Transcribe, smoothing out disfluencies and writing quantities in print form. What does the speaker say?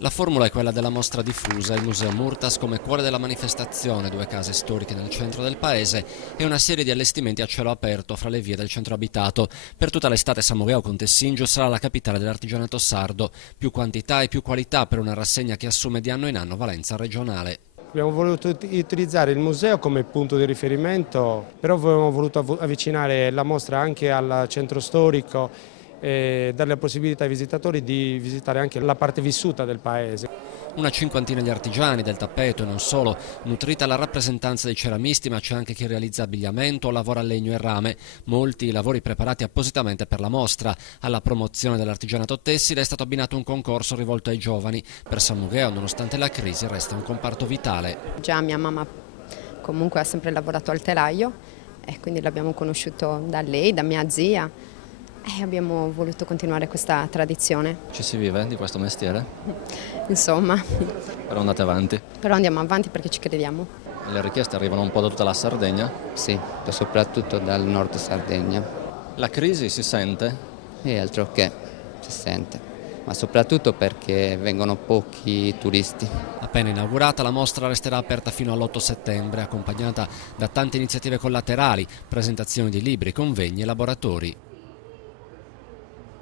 La formula è quella della mostra diffusa, il Museo Murtas come cuore della manifestazione, 2 case storiche nel centro del paese e una serie di allestimenti a cielo aperto fra le vie del centro abitato. Per tutta l'estate Samogeo Contessingio sarà la capitale dell'artigianato sardo, più quantità e più qualità per una rassegna che assume di anno in anno valenza regionale. Abbiamo voluto utilizzare il museo come punto di riferimento, però abbiamo voluto avvicinare la mostra anche al centro storico e dare la possibilità ai visitatori di visitare anche la parte vissuta del paese. Una cinquantina di artigiani del tappeto e non solo, nutrita la rappresentanza dei ceramisti, ma c'è anche chi realizza abbigliamento o lavora a legno e rame, molti lavori preparati appositamente per la mostra. Alla promozione dell'artigianato tessile è stato abbinato un concorso rivolto ai giovani. Per Samogeo, nonostante la crisi, resta un comparto vitale. Già mia mamma comunque ha sempre lavorato al telaio e quindi l'abbiamo conosciuto da lei, da mia zia. E abbiamo voluto continuare questa tradizione. Ci si vive di questo mestiere? Insomma, Però andate avanti. però andiamo avanti perché ci crediamo. Le richieste arrivano un po' da tutta la Sardegna. Sì, soprattutto dal nord Sardegna. La crisi si sente? E altro che si sente, ma soprattutto perché vengono pochi turisti. Appena inaugurata, la mostra resterà aperta fino all'8 settembre, accompagnata da tante iniziative collaterali, presentazioni di libri, convegni e laboratori.